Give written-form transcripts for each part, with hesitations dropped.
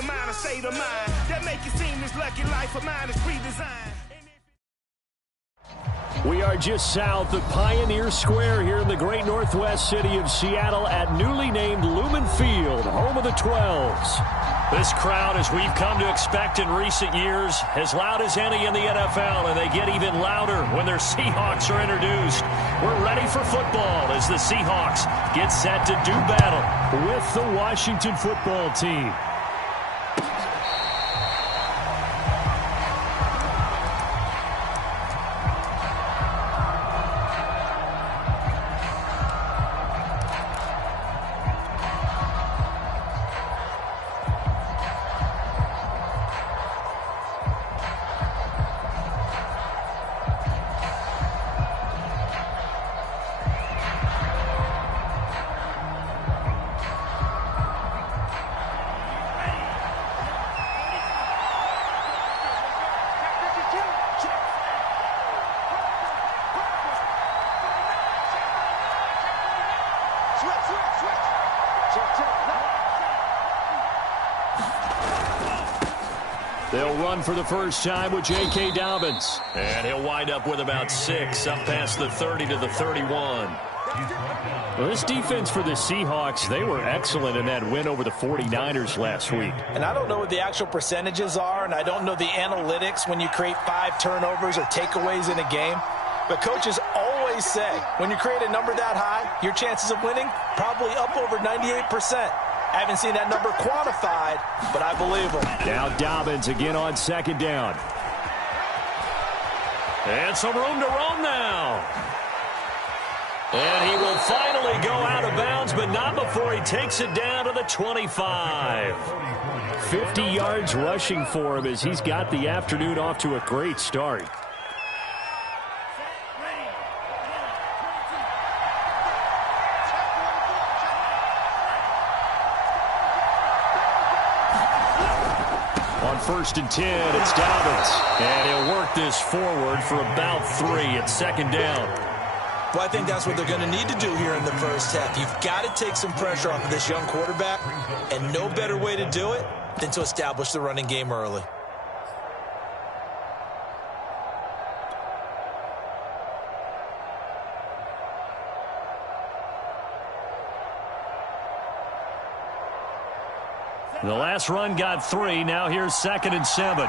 of mind, a state of mind that make it seem this lucky life of mine is pre-designed. We are just south of Pioneer Square here in the great northwest city of Seattle at newly named Lumen Field, home of the 12s. This crowd, as we've come to expect in recent years, as loud as any in the NFL, and they get even louder when their Seahawks are introduced. We're ready for football as the Seahawks get set to do battle with the Washington football team. They'll run for the first time with J.K. Dobbins. And he'll wind up with about 6, up past the 30 to the 31. Well, this defense for the Seahawks, they were excellent in that win over the 49ers last week. And I don't know what the actual percentages are, and I don't know the analytics when you create 5 turnovers or takeaways in a game. But coaches always say, when you create a number that high, your chances of winning probably up over 98%. I haven't seen that number quantified, but I believe him. Now Dobbins again on second down. And some room to roam now. And he will finally go out of bounds, but not before he takes it down to the 25. 50 yards rushing for him as he's got the afternoon off to a great start. First and 10, it's Dobbins. And he'll work this forward for about 3 at second down. Well, I think that's what they're going to need to do here in the first half. You've got to take some pressure off of this young quarterback, and no better way to do it than to establish the running game early. The last run got 3. Now here's 2nd and 7.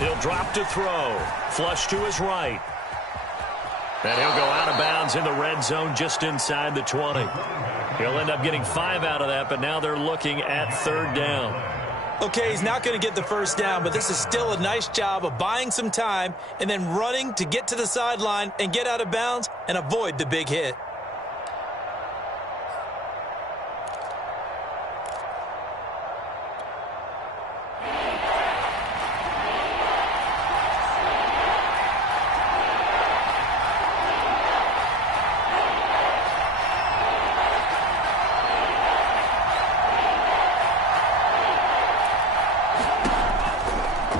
He'll drop to throw. Flush to his right. And he'll go out of bounds in the red zone just inside the 20. He'll end up getting 5 out of that, but now they're looking at 3rd down. Okay, he's not going to get the first down, but this is still a nice job of buying some time and then running to get to the sideline and get out of bounds and avoid the big hit.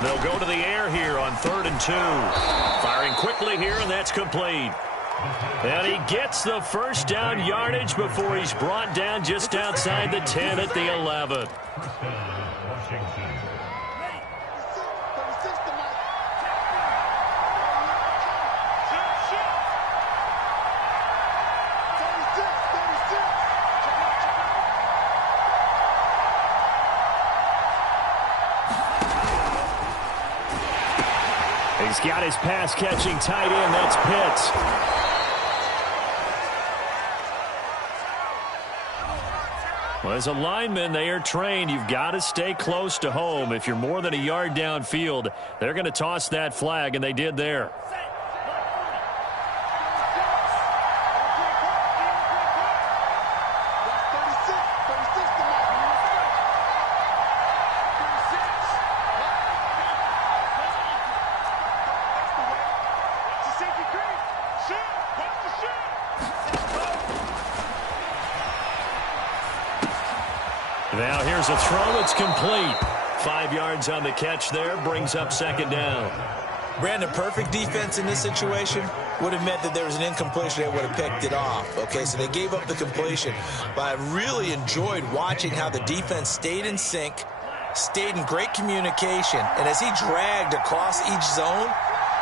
They'll go to the air here on 3rd and 2. Firing quickly here, and that's complete. And he gets the first down yardage before he's brought down just outside the 10 at the 11. He's got his pass-catching tight end. That's Pitts. Well, as a lineman, they are trained. You've got to stay close to home. If you're more than a yard downfield, they're going to toss that flag, and they did there. Now here Here's a throw. It's complete. 5 yards on the catch there. Brings up second down. Brandon, perfect defense in this situation would have meant that there was an incompletion that would have picked it off. Okay, so they gave up the completion. But I really enjoyed watching how the defense stayed in sync, stayed in great communication, and as he dragged across each zone,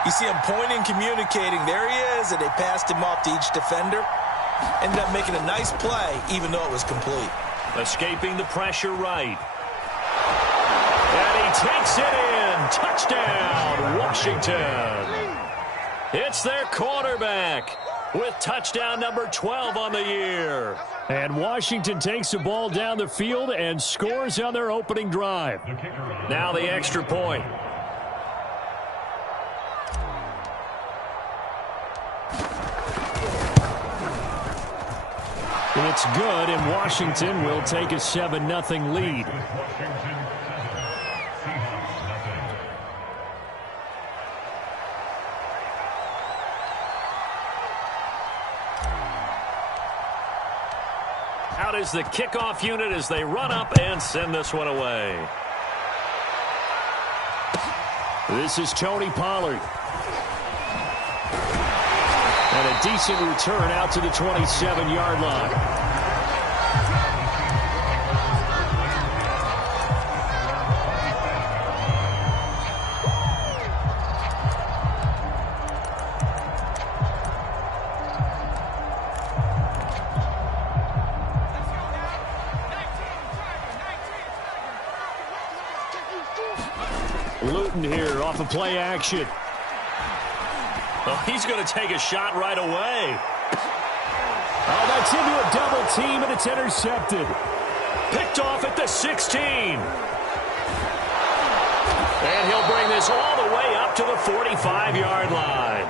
you see him pointing, communicating. There he is, and they passed him off to each defender. Ended up making a nice play, even though it was complete. Escaping the pressure right. And he takes it in. Touchdown, Washington. It's their quarterback with touchdown number 12 on the year. And Washington takes the ball down the field and scores on their opening drive. Now the extra point. It's good, and Washington will take a 7-0 lead. Out is the kickoff unit as they run up and send this one away. This is Tony Pollard. And a decent return out to the 27-yard line. Luton here off of play action. Well, he's going to take a shot right away. Oh, that's into a double team, and it's intercepted. Picked off at the 16. And he'll bring this all the way up to the 45-yard line.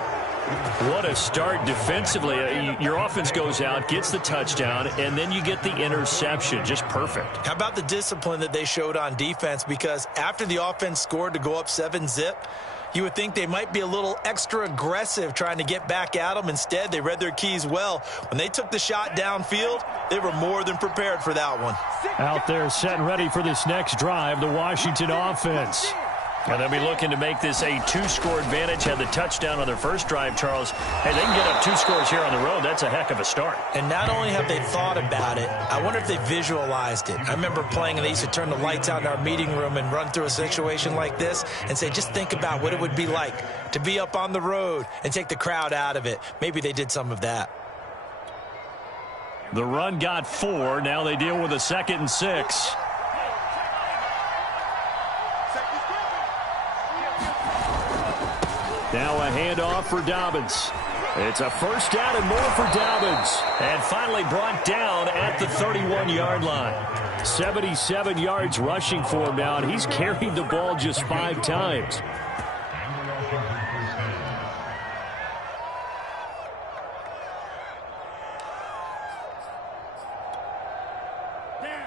What a start defensively. Your offense goes out, gets the touchdown, and then you get the interception. Just perfect. How about the discipline that they showed on defense? Because after the offense scored to go up 7-zip, you would think they might be a little extra aggressive trying to get back at them. Instead, they read their keys well. When they took the shot downfield, they were more than prepared for that one. Out there set and ready for this next drive, the Washington offense. And they'll be looking to make this a 2-score advantage. Had the touchdown on their first drive, Charles. Hey, they can get up 2 scores here on the road. That's a heck of a start. And not only have they thought about it, I wonder if they visualized it. I remember playing, and they used to turn the lights out in our meeting room and run through a situation like this and say, just think about what it would be like to be up on the road and take the crowd out of it. Maybe they did some of that. The run got 4. Now they deal with a 2nd and 6. Now a handoff for Dobbins. It's a first down and more for Dobbins. And finally brought down at the 31-yard line. 77 yards rushing for him now, and he's carried the ball just 5 times.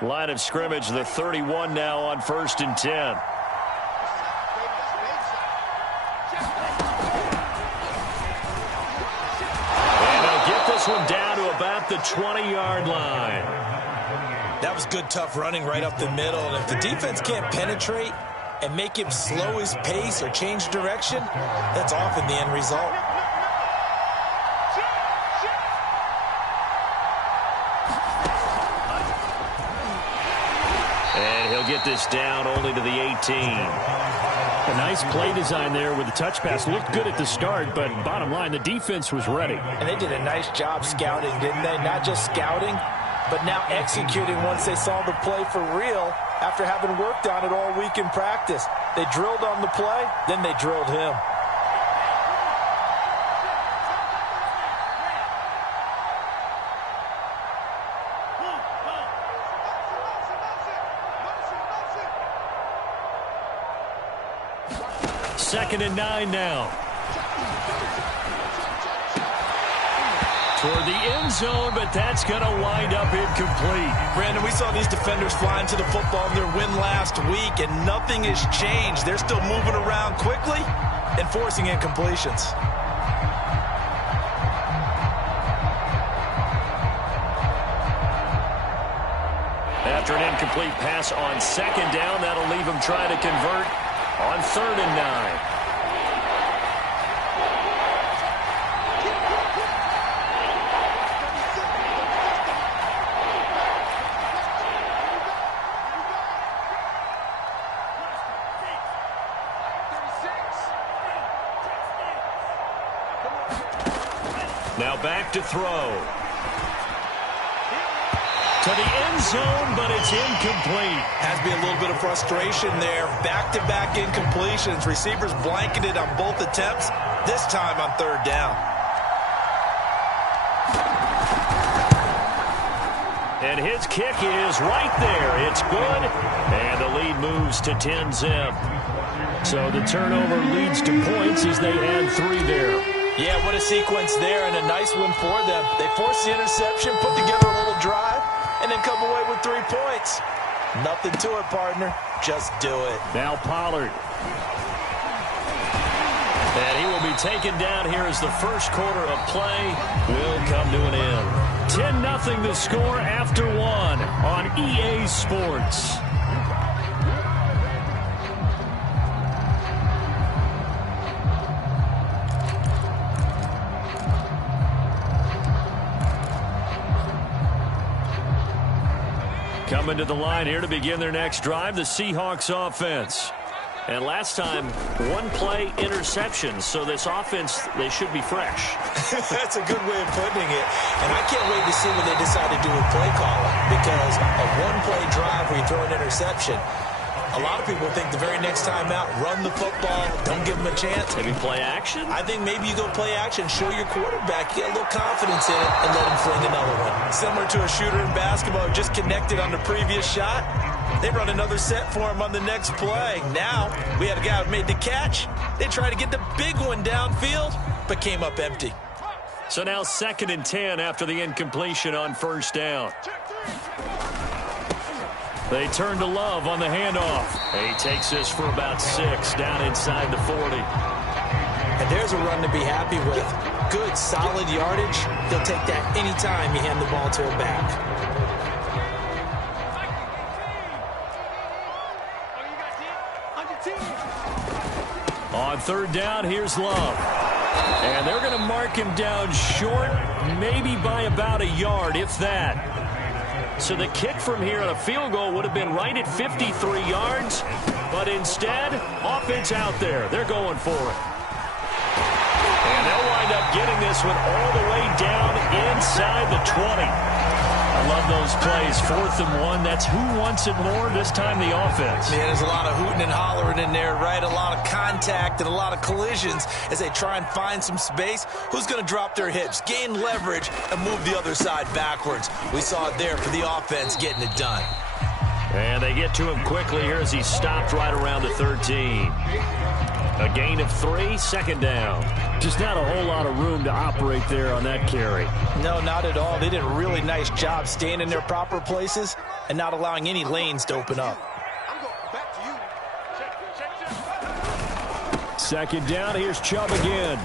Line of scrimmage, the 31 now on 1st and 10. One down to about the 20-yard line. That was good, tough running right up the middle. And if the defense can't penetrate and make him slow his pace or change direction, that's often the end result. And he'll get this down only to the 18. A nice play design there with the touch pass. Looked good at the start, but bottom line, the defense was ready. And they did a nice job scouting, didn't they? Not just scouting, but now executing once they saw the play for real after having worked on it all week in practice. They drilled on the play, then they drilled him. Second and 9 now. Toward the end zone, but that's going to wind up incomplete. Brandon, we saw these defenders flying to the football in their win last week, and nothing has changed. They're still moving around quickly and forcing incompletions. after an incomplete pass on second down. That'll leave him trying to convert on 3rd and 9. Now back to throw. To the end zone, but it's incomplete. Has to be a little bit of frustration there. Back-to-back incompletions. Receivers blanketed on both attempts, this time on 3rd down. And his kick is right there. It's good, and the lead moves to 10-zip. So the turnover leads to points as they add 3 there. Yeah, what a sequence there, and a nice one for them. They forced the interception, put together a little drive, and then come away with 3 points. Nothing to it, partner. Just do it. Now Pollard. And he will be taken down here as the first quarter of play will come to an end. 10-0 the score after 1 on EA Sports. Coming to the line here to begin their next drive, the Seahawks offense. And last time, 1-play interception, so this offense, they should be fresh. That's a good way of putting it. And I can't wait to see what they decide to do with play calling, because a 1-play drive where you throw an interception, a lot of people think the very next time out, run the football, don't give them a chance. Maybe play action? I think maybe you go play action, show your quarterback, get a little confidence in it, and let him fling another one. Similar to a shooter in basketball who just connected on the previous shot. They run another set for him on the next play. Now, we had a guy who made the catch. They tried to get the big one downfield, but came up empty. So now 2nd and 10 after the incompletion on 1st down. They turn to Love on the handoff. He takes this for about 6 down inside the 40. And there's a run to be happy with. Good, solid yardage. He'll take that anytime you hand the ball to him back. On 3rd down, here's Love. And they're going to mark him down short, maybe by about a yard, if that. So the kick from here on a field goal would have been right at 53 yards. But instead, offense out there. They're going for it. And they'll wind up getting this one all the way down inside the 20. I love those plays. 4th and 1. That's who wants it more, this time the offense. Yeah, there's a lot of hooting and hollering in there, right? A lot of contact and a lot of collisions as they try and find some space. Who's going to drop their hips, gain leverage, and move the other side backwards? We saw it there for the offense getting it done. And they get to him quickly here as he stopped right around the 13. A gain of 3, 2nd down. Just not a whole lot of room to operate there on that carry. No, not at all. They did a really nice job staying in their proper places and not allowing any lanes to open up. 2nd down, here's Chubb again.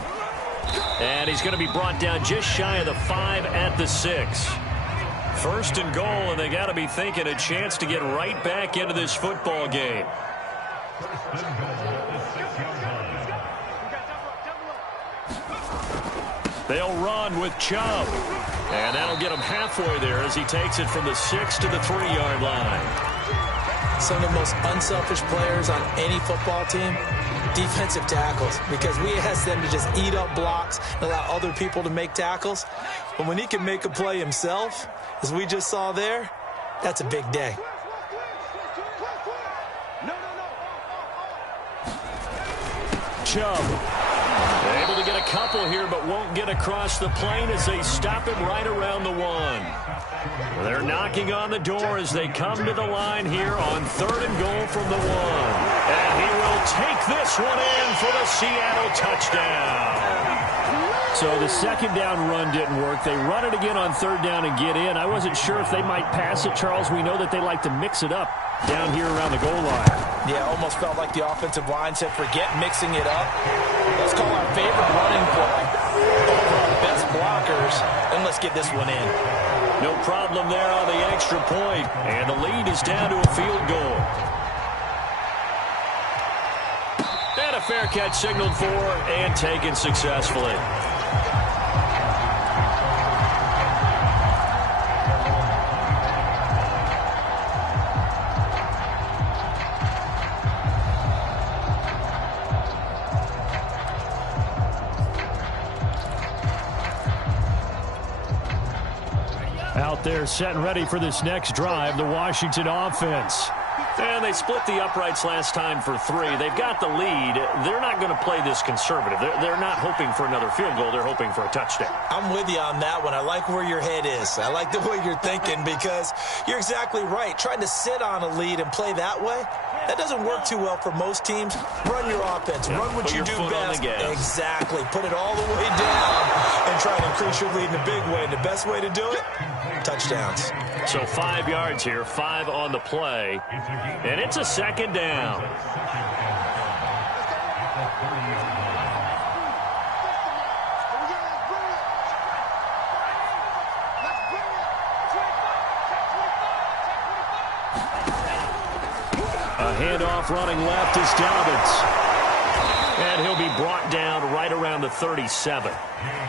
And he's going to be brought down just shy of the 5 at the 6. 1st and goal, and they got to be thinking a chance to get right back into this football game. They'll run with Chubb. And that'll get him halfway there as he takes it from the 6 to the 3-yard line. Some of the most unselfish players on any football team, defensive tackles, because we ask them to just eat up blocks and allow other people to make tackles. But when he can make a play himself, as we just saw there, that's a big day. Chubb able to get a couple here, but won't get across the plane as they stop him right around the 1. They're knocking on the door as they come to the line here on 3rd and goal from the 1. And he will take this one in for the Seattle touchdown. So the 2nd down run didn't work. They run it again on 3rd down and get in. I wasn't sure if they might pass it, Charles. We know that they like to mix it up down here around the goal line. Yeah, almost felt like the offensive line said, forget mixing it up. Let's call our favorite running play over our best blockers, and let's get this one in. No problem there on the extra point, and the lead is down to a field goal. And a fair catch signaled for and taken successfully. Out there set and ready for this next drive, the Washington offense. And they split the uprights last time for 3. They've got the lead. They're not going to play this conservative. They're not hoping for another field goal. They're hoping for a touchdown. I'm with you on that one. I like where your head is. I like the way you're thinking because you're exactly right. Trying to sit on a lead and play that way, that doesn't work too well for most teams. Run your offense. Run what you do best. Exactly. Put it all the way down and try to increase your lead in a big way. And the best way to do it, touchdowns. So 5 yards here, 5 on the play, and it's a second down. A handoff running left is Dobbins. And he'll be brought down right around the 37.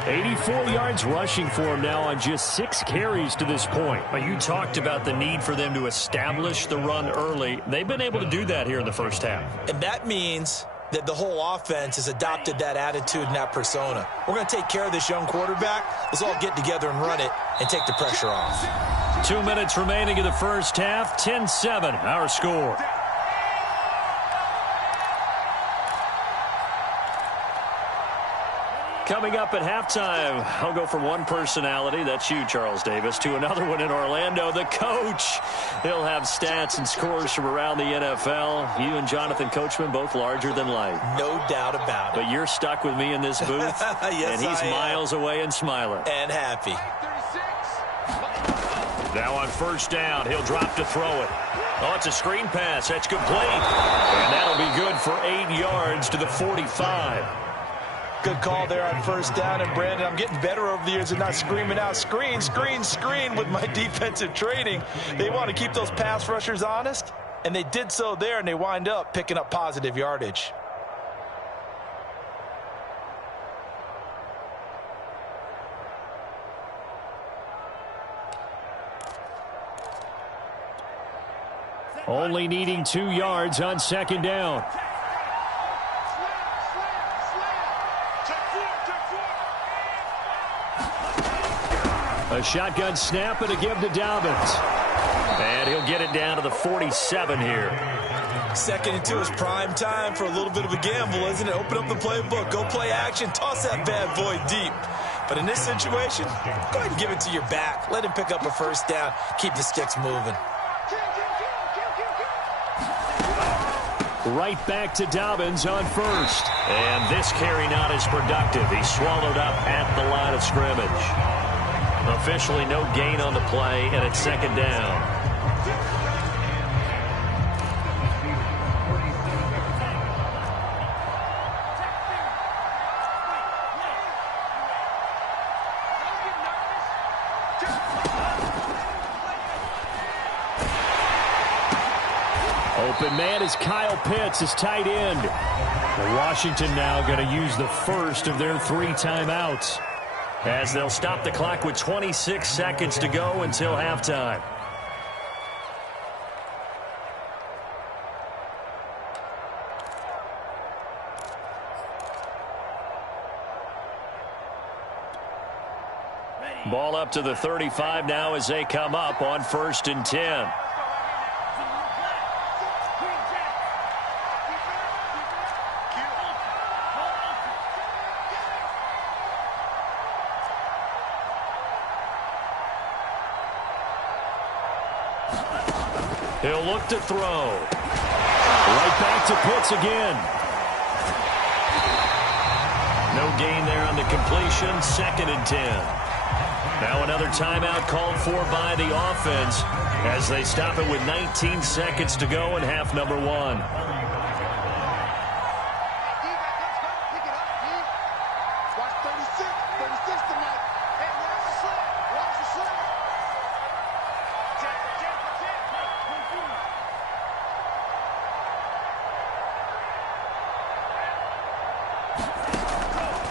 84 yards rushing for him now on just 6 carries to this point. You talked about the need for them to establish the run early. They've been able to do that here in the first half. And that means that the whole offense has adopted that attitude and that persona. We're going to take care of this young quarterback. Let's all get together and run it and take the pressure off. 2 minutes remaining in the first half. 10-7, our score. Coming up at halftime, I'll go from one personality, that's you, Charles Davis, to another one in Orlando, the coach. He'll have stats and scores from around the NFL. You and Jonathan Coachman, both larger than life. No doubt about it. But you're stuck with me in this booth, yes, and he's miles away and smiling. And happy. Now on first down, he'll drop to throw it. Oh, it's a screen pass. That's complete. And that'll be good for 8 yards to the 45. Good call there on first down. And, Brandon, I'm getting better over the years and not screaming out, screen, screen, screen with my defensive training. They want to keep those pass rushers honest, and they did so there, and they wind up picking up positive yardage. Only needing 2 yards on second down. A shotgun snap and a give to Dobbins. And he'll get it down to the 47 here. Second into his prime time for a little bit of a gamble, isn't it? Open up the playbook, go play action, toss that bad boy deep. But in this situation, go ahead and give it to your back. Let him pick up a first down. Keep the sticks moving. Right back to Dobbins on first. And this carry not as productive. He's swallowed up at the line of scrimmage. Officially no gain on the play, and it's second down. Open man is Kyle Pitts, his tight end. Washington now going to use the first of their 3 timeouts, as they'll stop the clock with 26 seconds to go until halftime. Ball up to the 35 now as they come up on 1st and 10. He'll look to throw. Right back to Pitts again. No gain there on the completion. 2nd and 10. Now another timeout called for by the offense as they stop it with 19 seconds to go in half number 1.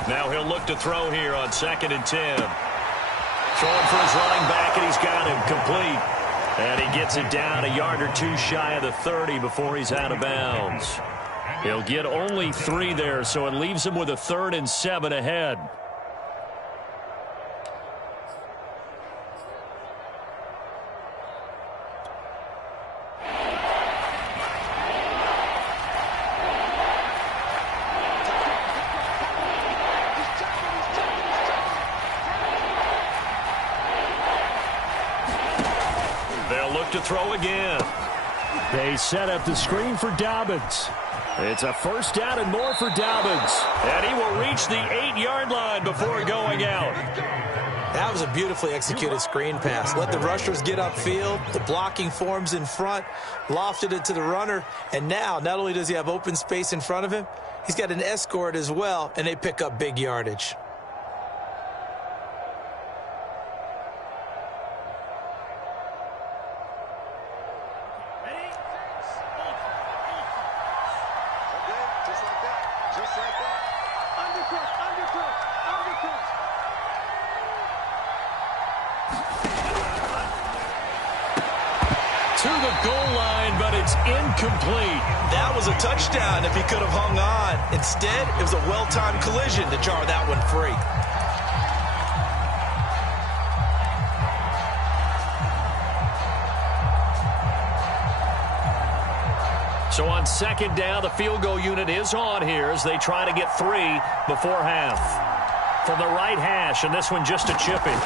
Now he'll look to throw here on 2nd and 10. Throwing for his running back, and he's got him complete. And he gets it down a yard or two shy of the 30 before he's out of bounds. He'll get only 3 there, so it leaves him with a 3rd and 7 ahead. To throw again. They set up the screen for Dobbins. It's a 1st down and more for Dobbins. And he will reach the 8-yard line before going out. That was a beautifully executed screen pass. Let the rushers get upfield. The blocking forms in front. Lofted it to the runner. And now, not only does he have open space in front of him, he's got an escort as well, and they pick up big yardage. To the goal line, but it's incomplete. That was a touchdown if he could have hung on. Instead, it was a well-timed collision to jar that one free. So on 2nd down, the field goal unit is on here as they try to get 3 before half. From the right hash, and this one just a chipping.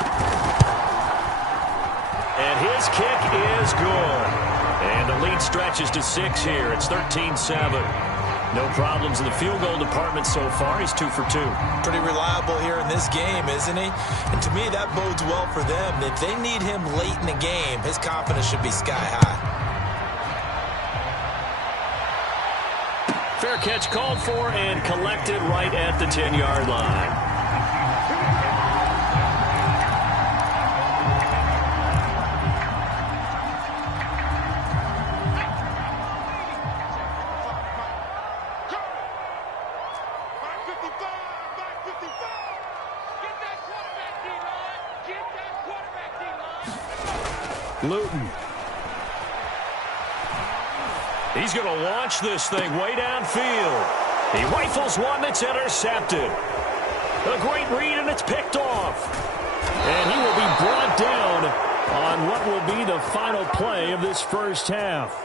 And his kick is good. And the lead stretches to 6 here. It's 13-7. No problems in the field goal department so far. He's 2 for 2. Pretty reliable here in this game, isn't he? And to me, that bodes well for them. If they need him late in the game, his confidence should be sky high. Fair catch called for and collected right at the 10-yard line. Luton. He's going to launch this thing way downfield. He rifles one that's intercepted. A great read, and it's picked off. And he will be brought down on what will be the final play of this first half.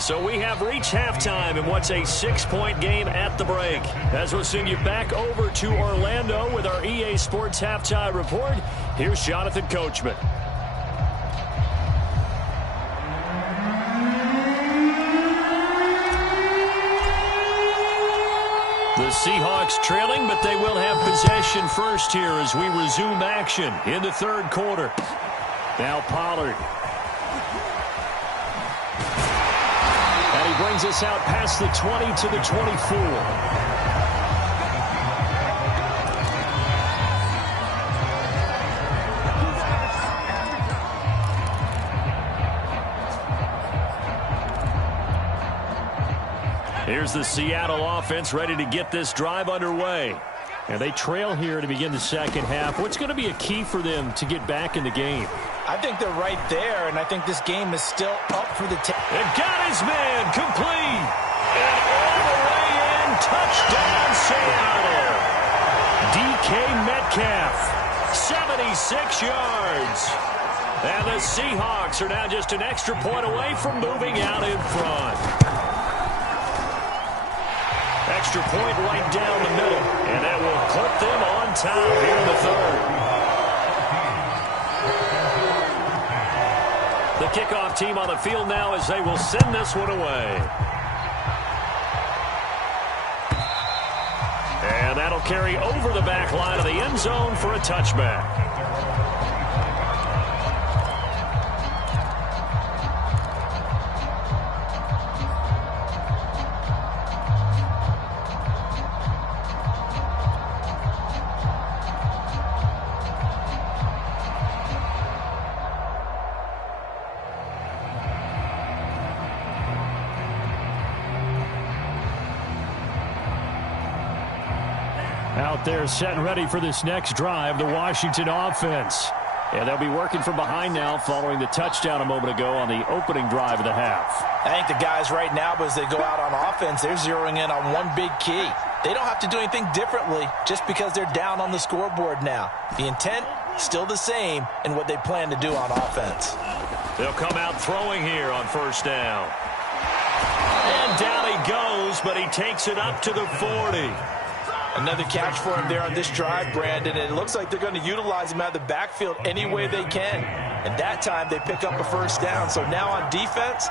So we have reached halftime in what's a 6-point game at the break. As we'll send you back over to Orlando with our EA Sports Halftime Report, here's Jonathan Coachman. The Seahawks trailing, but they will have possession first here as we resume action in the 3rd quarter. Now Pollard. Brings us out past the 20 to the 24. Here's the Seattle offense ready to get this drive underway. And they trail here to begin the second half. What's going to be a key for them to get back in the game? I think they're right there, and I think this game is still up for the and got his man complete. And all the way in, touchdown Seattle. DK Metcalf, 76 yards. And the Seahawks are now just an extra point away from moving out in front. Extra point right down the middle, and that will put them on top here in the 3rd. The kickoff team on the field now as they will send this one away. And that'll carry over the back line of the end zone for a touchback. Out there setting ready for this next drive, the Washington offense. And they'll be working from behind now following the touchdown a moment ago on the opening drive of the half. I think the guys right now, as they go out on offense, they're zeroing in on one big key. They don't have to do anything differently just because they're down on the scoreboard now. The intent, still the same in what they plan to do on offense. They'll come out throwing here on first down. And down he goes, but he takes it up to the 40. Another catch for him there on this drive, Brandon, and it looks like they're going to utilize him out of the backfield any way they can. And that time they pick up a first down. So now on defense,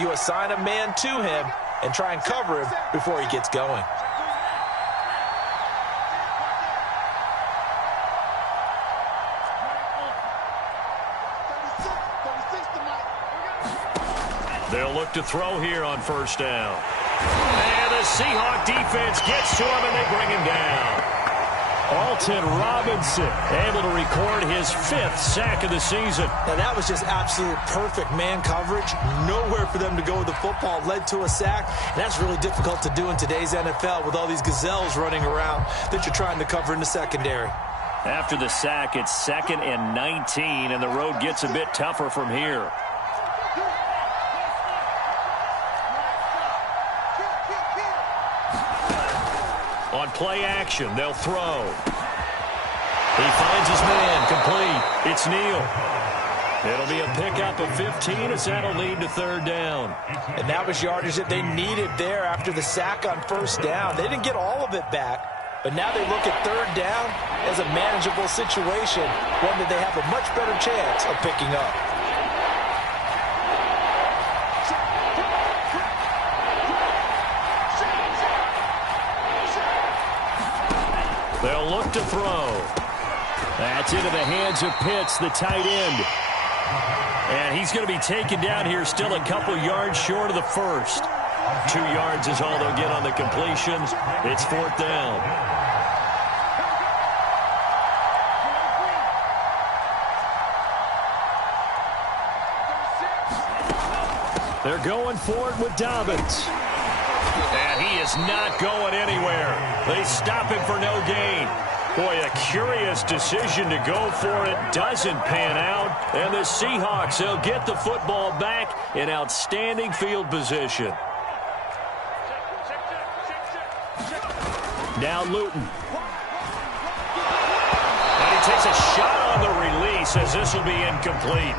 you assign a man to him and try and cover him before he gets going. They'll look to throw here on first down. And the Seahawks defense gets to him, and they bring him down. Alton Robinson able to record his 5th sack of the season. Now, that was just absolute perfect man coverage. Nowhere for them to go with the football. Led to a sack. And that's really difficult to do in today's NFL with all these gazelles running around that you're trying to cover in the secondary. After the sack, it's 2nd and 19, and the road gets a bit tougher from here. On play action, they'll throw. He finds his man, complete. It's Neal. It'll be a pickup of 15 as that'll lead to 3rd down. And that was yardage that they needed there after the sack on first down. They didn't get all of it back, but now they look at 3rd down as a manageable situation, one that they have a much better chance of picking up. They'll look to throw. That's into the hands of Pitts, the tight end. And he's going to be taken down here, still a couple yards short of the first. 2 yards is all they'll get on the completions. It's 4th down. They're going for it with Dobbins. And he is not going anywhere. They stop him for no gain. Boy, a curious decision to go for it. Doesn't pan out. And the Seahawks, they'll get the football back in outstanding field position. Now Luton. And he takes a shot on the release as this will be incomplete.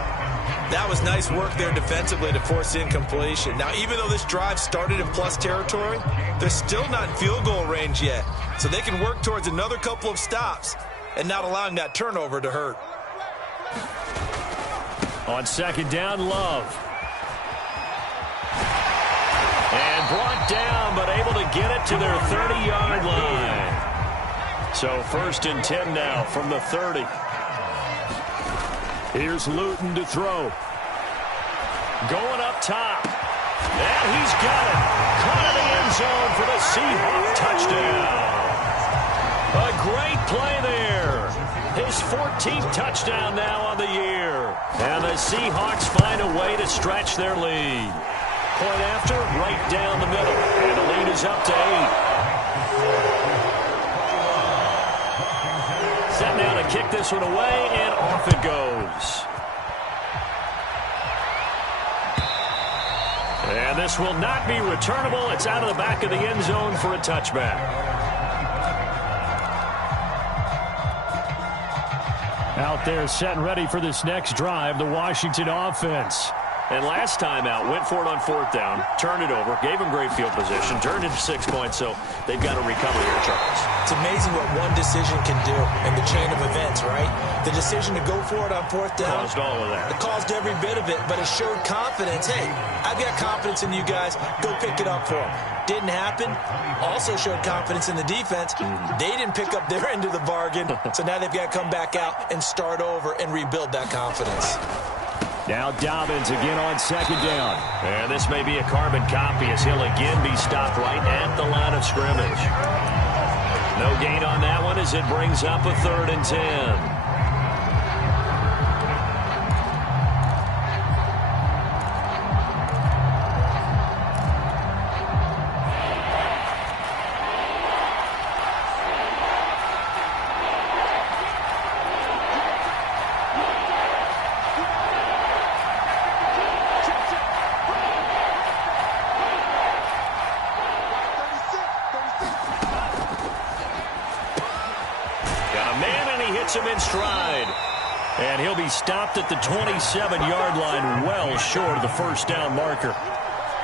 That was nice work there defensively to force incompletion. Now, even though this drive started in plus territory, they're still not in field goal range yet. So they can work towards another couple of stops and not allowing that turnover to hurt. On 2nd down, Love. And brought down, but able to get it to their 30-yard line. So 1st and 10 now from the 30. Here's Luton to throw. Going up top. And he's got it. Caught in the end zone for the Seahawks touchdown. A great play there. His 14th touchdown now on the year. And the Seahawks find a way to stretch their lead. Point after, right down the middle. And the lead is up to 8. Set now to kick this one away, and off it goes. And this will not be returnable. It's out of the back of the end zone for a touchback. Out there set and ready for this next drive, the Washington offense. And last time out, went for it on 4th down, turned it over, gave him great field position, turned it to 6 points, so they've got to recover here, Charles. It's amazing what one decision can do in the chain of events, right? The decision to go for it on 4th down. Caused all of that. It caused every bit of it, but it showed confidence. Hey, I've got confidence in you guys. Go pick it up for them. Didn't happen. Also showed confidence in the defense. They didn't pick up their end of the bargain, so now they've got to come back out and start over and rebuild that confidence. Now Dobbins again on 2nd down. And this may be a carbon copy as he'll again be stopped right at the line of scrimmage. No gain on that one as it brings up a 3rd and 10. in stride. And he'll be stopped at the 27-yard line, well short of the first down marker.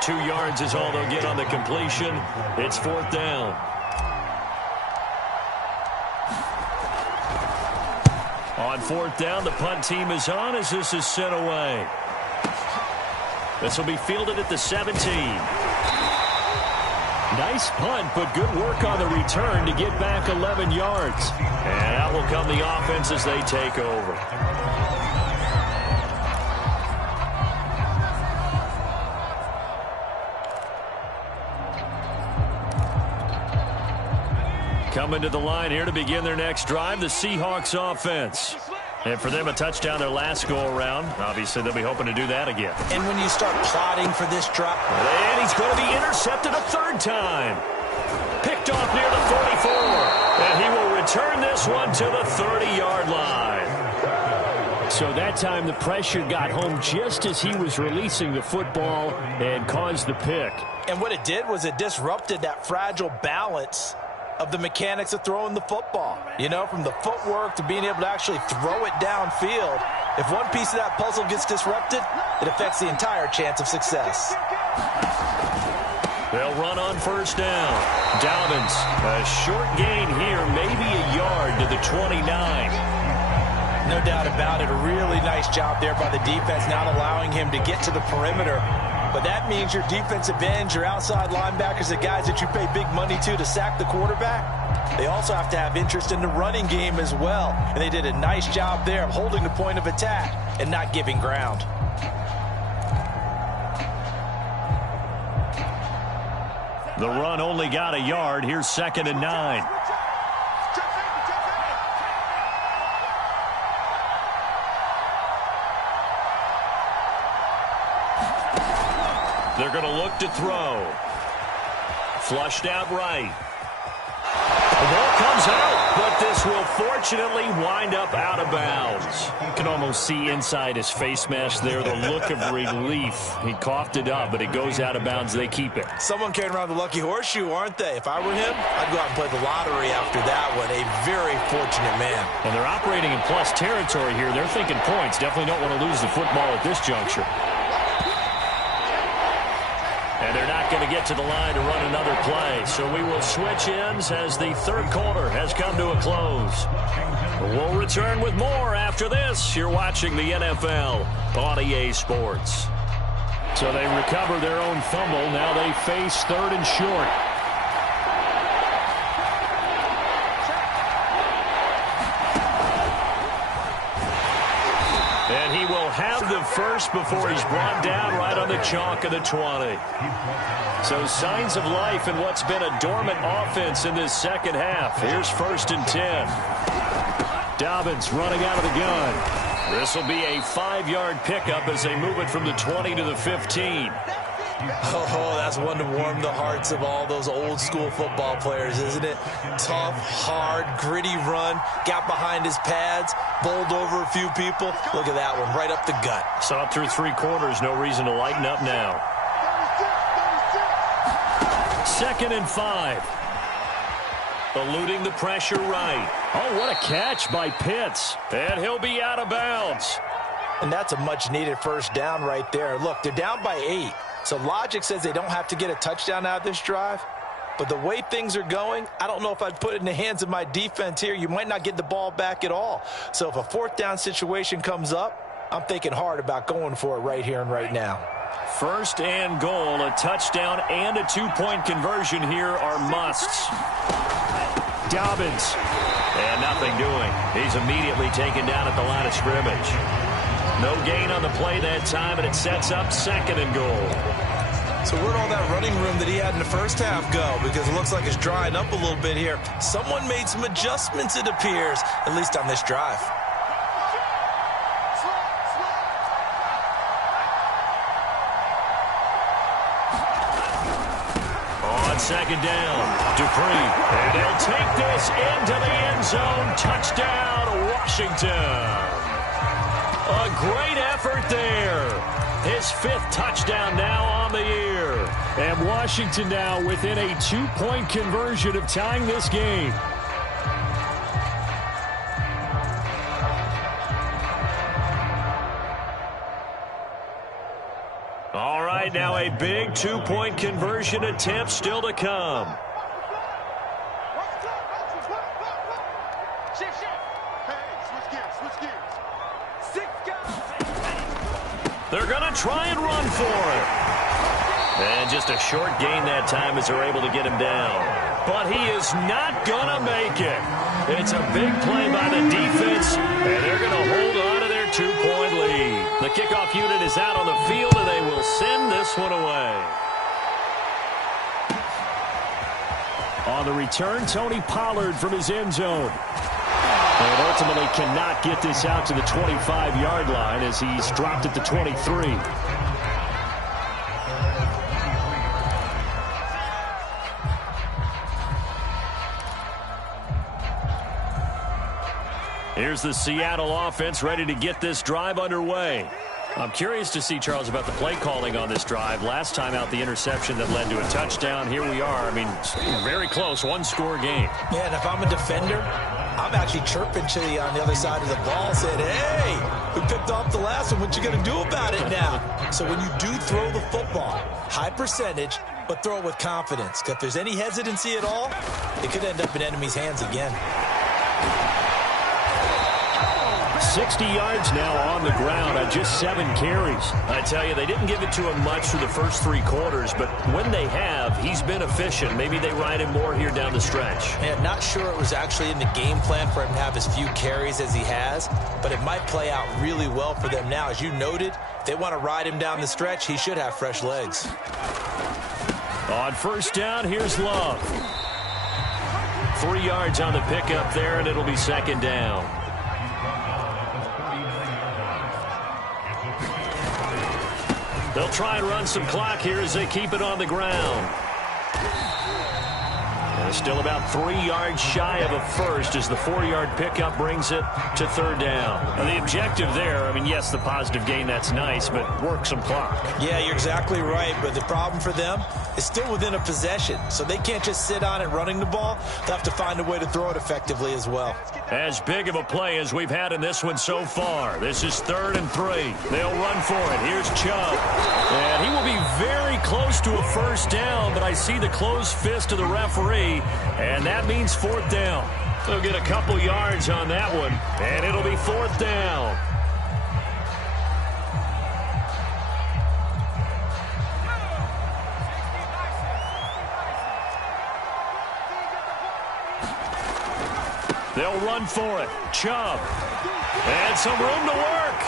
2 yards is all they'll get on the completion. It's 4th down. On 4th down, the punt team is on as this is sent away. This will be fielded at the 17. Nice punt, but good work on the return to get back 11 yards. And out will come the offense as they take over. Coming to the line here to begin their next drive, the Seahawks offense. And for them, a touchdown their last go-around. Obviously, they'll be hoping to do that again. And when you start plotting for this drive. And he's going to be intercepted a 3rd time. Picked off near the 44. And he will return this one to the 30-yard line. So that time the pressure got home just as he was releasing the football and caused the pick. And what it did was it disrupted that fragile balance of the mechanics of throwing the football. You know, from the footwork to being able to actually throw it downfield. If one piece of that puzzle gets disrupted, it affects the entire chance of success. They'll run on 1st down. Dobbins, a short gain here, maybe a yard to the 29. No doubt about it. A really nice job there by the defense, not allowing him to get to the perimeter. But that means your defensive ends, your outside linebackers, the guys that you pay big money to sack the quarterback, they also have to have interest in the running game as well. And they did a nice job there of holding the point of attack and not giving ground. The run only got a yard. Here's 2nd and 9. They're going to look to throw. Flushed out right. The ball comes out, but this will fortunately wind up out of bounds. You can almost see inside his face mask there the look of relief. He coughed it up, but it goes out of bounds. They keep it. Someone carrying around the lucky horseshoe, aren't they? If I were him, I'd go out and play the lottery after that one. A very fortunate man. And they're operating in plus territory here. They're thinking points. Definitely don't want to lose the football at this juncture. And they're not going to get to the line to run another play. So we will switch ends as the 3rd quarter has come to a close. We'll return with more after this. You're watching the NFL on EA Sports. So they recover their own fumble. Now they face 3rd and short. And he will have the first before he's brought down right on the chalk of the 20. So signs of life in what's been a dormant offense in this 2nd half. Here's 1st and 10. Dobbins running out of the gun. This will be a 5-yard pickup as they move it from the 20 to the 15. Oh, that's one to warm the hearts of all those old-school football players, isn't it? Tough, hard, gritty run, got behind his pads, bowled over a few people. Look at that one, right up the gut. Saw it through 3 quarters, no reason to lighten up now. 2nd and 5. Eluding the pressure right. Oh, what a catch by Pitts. And he'll be out of bounds. And that's a much-needed first down right there. Look, they're down by 8. So logic says they don't have to get a touchdown out of this drive. But the way things are going, I don't know if I'd put it in the hands of my defense here. You might not get the ball back at all. So if a 4th down situation comes up, I'm thinking hard about going for it right here and right now. 1st and goal, a touchdown and a 2-point conversion here are musts. Dobbins. And nothing doing. He's immediately taken down at the line of scrimmage. No gain on the play that time, and it sets up 2nd and goal. So where'd all that running room that he had in the first half go? Because it looks like it's drying up a little bit here. Someone made some adjustments, it appears, at least on this drive. On 2nd down, Dupree. And they'll take this into the end zone. Touchdown, Washington. A great effort there. His 5th touchdown now on the year. And Washington now within a 2-point conversion of tying this game. right, now a big two-point conversion attempt still to come. They're going to try and run for it. And just a short gain that time as they're able to get him down. But he is not going to make it. It's a big play by the defense, and they're going to hold on to their two-point lead. The kickoff unit is out on the field, and they will send this one away. On the return, Tony Pollard from his end zone. And ultimately cannot get this out to the 25-yard line as he's dropped at the 23. Here's the Seattle offense ready to get this drive underway. I'm curious to see, Charles, about the play calling on this drive. Last time out, the interception that led to a touchdown. Here we are. I mean, very close, one-score game. Yeah, and if I'm a defender, I'm actually chirping to you on the other side of the ball, saying, hey, we picked off the last one. What you going to do about it now? So when you do throw the football, high percentage, but throw it with confidence. Because if there's any hesitancy at all, it could end up in enemy's hands again. 60 yards now on the ground on just 7 carries. I tell you, they didn't give it to him much through the first 3 quarters, but when they have, he's been efficient. Maybe they ride him more here down the stretch. Man, not sure it was actually in the game plan for him to have as few carries as he has, but it might play out really well for them now. As you noted, if they want to ride him down the stretch, he should have fresh legs. On first down, here's Love. 3 yards on the pickup there, and it'll be second down. They'll try and run some clock here as they keep it on the ground. And still about 3 yards shy of a first as the 4-yard pickup brings it to third down. Now the objective there, I mean, yes, the positive gain, that's nice, but work some clock. Yeah, you're exactly right, but the problem for them is still within a possession, so they can't just sit on it running the ball. They'll have to find a way to throw it effectively as well. As big of a play as we've had in this one so far. This is 3rd and 3. They'll run for it. Here's Chubb. And he will be very close to a first down, but I see the closed fist of the referee, and that means 4th down. They'll get a couple yards on that one, and it'll be 4th down. They'll run for it. Chubb. And some room to work.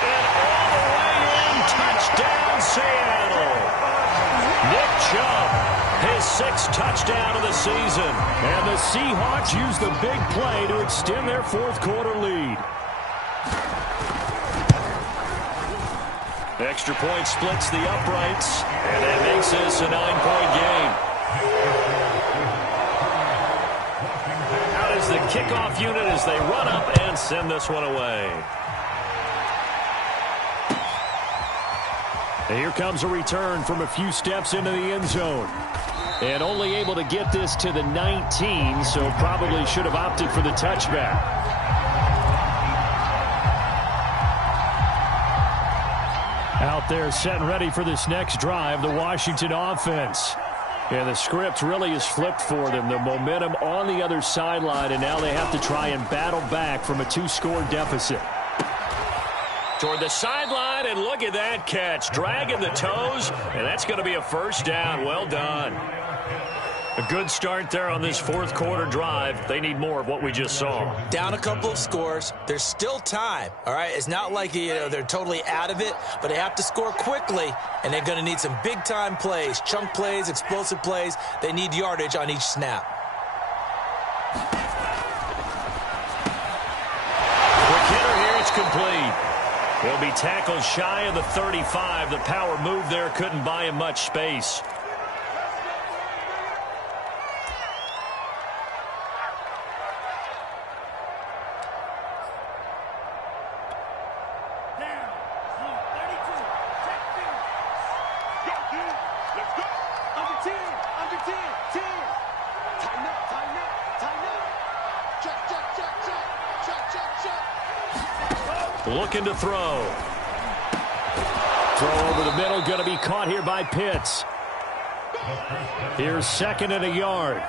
And all the way in. Touchdown, Seattle. Nick Chubb, his 6th touchdown of the season. And the Seahawks use the big play to extend their 4th quarter lead. Extra point splits the uprights. And that makes this a 9-point game. The kickoff unit as they run up and send this one away. And here comes a return from a few steps into the end zone. And only able to get this to the 19, so probably should have opted for the touchback. Out there set and ready for this next drive, the Washington offense. Yeah, the script really is flipped for them. The momentum on the other sideline, and now they have to try and battle back from a 2-score deficit. Toward the sideline, and look at that catch. Dragging the toes, and that's going to be a first down. Well done. A good start there on this 4th quarter drive. They need more of what we just saw. Down a couple of scores. There's still time, all right? It's not like, they're totally out of it, but they have to score quickly, and they're going to need some big-time plays, chunk plays, explosive plays. They need yardage on each snap. Quick hitter here. It's complete. He'll be tackled shy of the 35. The power move there couldn't buy him much space. Looking to throw. Throw over the middle, going to be caught here by Pitts. Here's 2nd and a yard.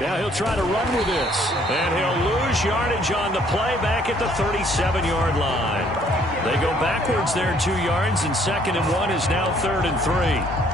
Now he'll try to run with this. And he'll lose yardage on the play back at the 37-yard line. They go backwards there 2 yards, and 2nd and 1 is now 3rd and 3.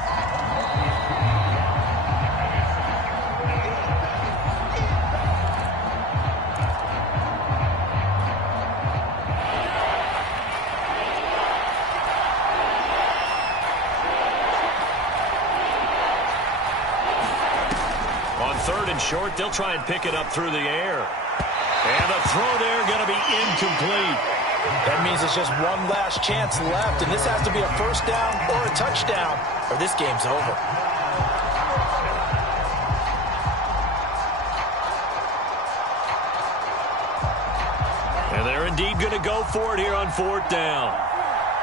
Short, they'll try and pick it up through the air. And the throw there going to be incomplete. That means it's just one last chance left, and this has to be a first down or a touchdown, or this game's over. And they're indeed going to go for it here on 4th down.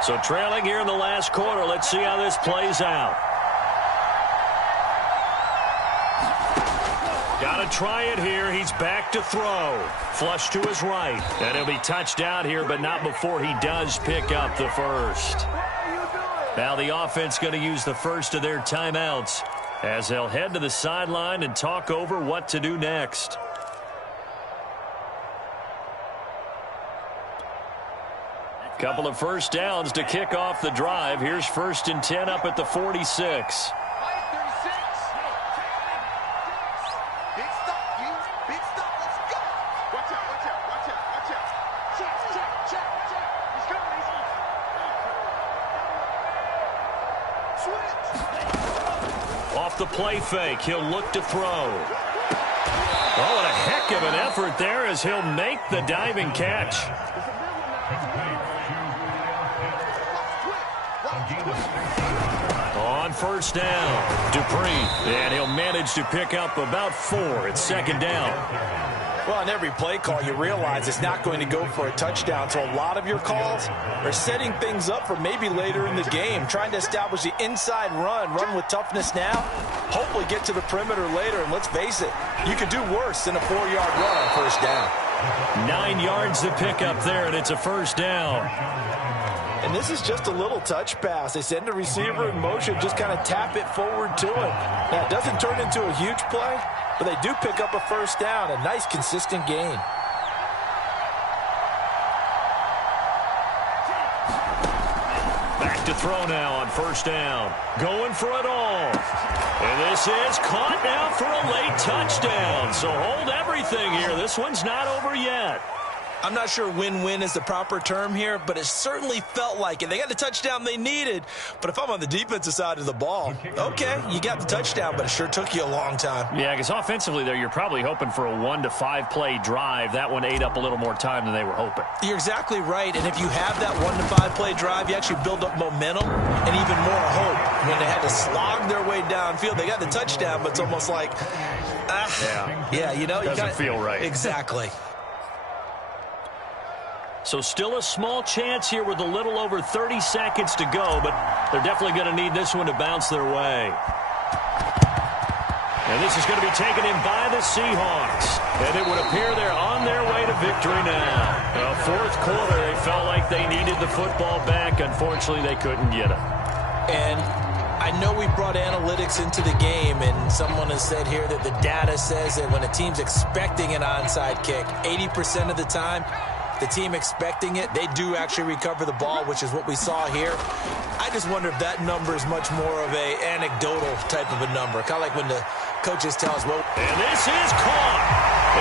So trailing here in the last quarter, let's see how this plays out. Got to try it here. He's back to throw. Flush to his right. And he'll be touched out here, but not before he does pick up the first. Now the offense going to use the first of their timeouts as they'll head to the sideline and talk over what to do next. Couple of first downs to kick off the drive. Here's 1st and 10 up at the 46. Off the play fake, he'll look to throw. Oh, and a heck of an effort there as he'll make the diving catch. On 1st down, Dupree, and he'll manage to pick up about 4. It's 2nd down. Well, on every play call, you realize it's not going to go for a touchdown, so a lot of your calls are setting things up for maybe later in the game, trying to establish the inside run with toughness now, hopefully get to the perimeter later, and let's face it, you could do worse than a 4-yard run on 1st down. 9 yards to pick up there, and it's a 1st down. And this is just a little touch pass. They send the receiver in motion, just kind of tap it forward to him. Now, it doesn't turn into a huge play, but they do pick up a 1st down, a nice, consistent gain. Back to throw now on 1st down. Going for it all. And this is caught now for a late touchdown. So hold everything here. This one's not over yet. I'm not sure win-win is the proper term here, but it certainly felt like it. They got the touchdown they needed, but if I'm on the defensive side of the ball, okay, you got the touchdown, but it sure took you a long time. Yeah, because offensively there, you're probably hoping for a 1 to 5 play drive. That one ate up a little more time than they were hoping. You're exactly right, and if you have that 1 to 5 play drive, you actually build up momentum and even more hope. When they had to slog their way downfield, they got the touchdown, but it's almost like, yeah, you know, doesn't feel right. Exactly. So still a small chance here with a little over 30 seconds to go, but they're definitely going to need this one to bounce their way. And this is going to be taken in by the Seahawks. And it would appear they're on their way to victory now. Well, 4th quarter, they felt like they needed the football back. Unfortunately, they couldn't get it. And I know we brought analytics into the game, and someone has said here that the data says that when a team's expecting an onside kick, 80% of the time, the team expecting it, they do actually recover the ball, which is what we saw here. I just wonder if that number is much more of a anecdotal type of a number, kind of like when the coaches tell us, well. And this is caught,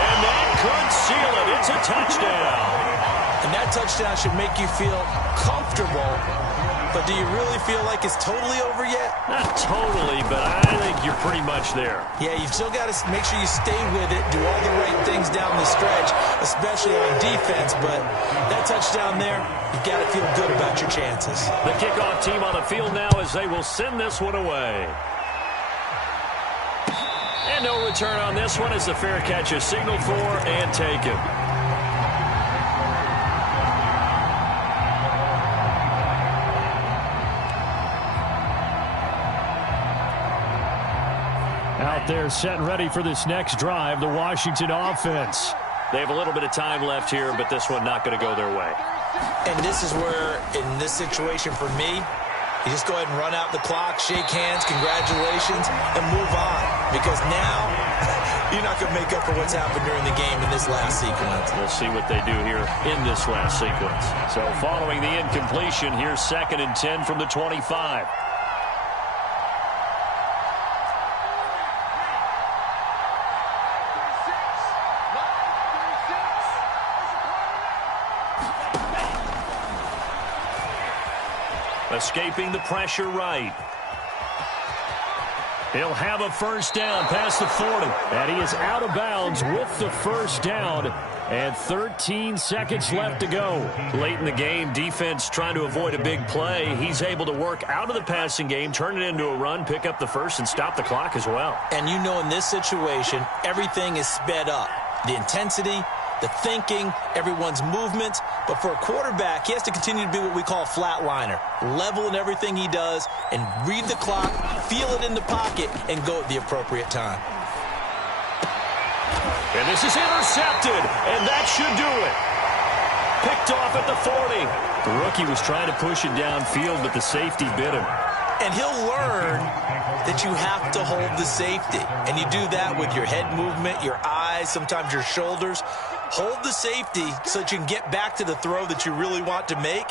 and that could seal it. It's a touchdown. And that touchdown should make you feel comfortable. But do you really feel like it's totally over yet? Not totally, but I think you're pretty much there. Yeah, you've still got to make sure you stay with it, do all the right things down the stretch, especially on defense. But that touchdown there, you've got to feel good about your chances. The kickoff team on the field now as they will send this one away. And no return on this one as the fair catch is signaled for and taken. Out there set and ready for this next drive, the Washington offense. They have a little bit of time left here, but this one not going to go their way. And this is where, in this situation for me, you just go ahead and run out the clock, shake hands, congratulations, and move on. Because now, you're not going to make up for what's happened during the game in this last sequence. We'll see what they do here in this last sequence. So following the incompletion, here's 2nd and 10 from the 25. Escaping the pressure right. He'll have a first down past the 40. And he is out of bounds with the first down. And 13 seconds left to go. Late in the game, defense trying to avoid a big play. He's able to work out of the passing game, turn it into a run, pick up the first, and stop the clock as well. And you know in this situation, everything is sped up. The intensity, the thinking, everyone's movement. But for a quarterback, he has to continue to be what we call a flatliner. Level in everything he does and read the clock, feel it in the pocket, and go at the appropriate time. And this is intercepted, and that should do it. Picked off at the 40. The rookie was trying to push it downfield, but the safety bit him. And he'll learn that you have to hold the safety. And you do that with your head movement, your eyes, sometimes your shoulders. Hold the safety so that you can get back to the throw that you really want to make.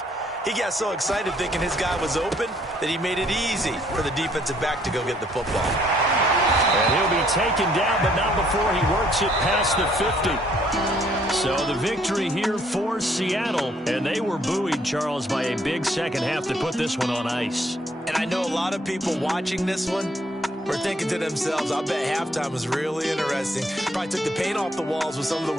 He got so excited thinking his guy was open that he made it easy for the defensive back to go get the football. And he'll be taken down, but not before he works it past the 50. So the victory here for Seattle, and they were buoyed, Charles, by a big second half to put this one on ice. And I know a lot of people watching this one were thinking to themselves, I bet halftime was really interesting. Probably took the paint off the walls with some of the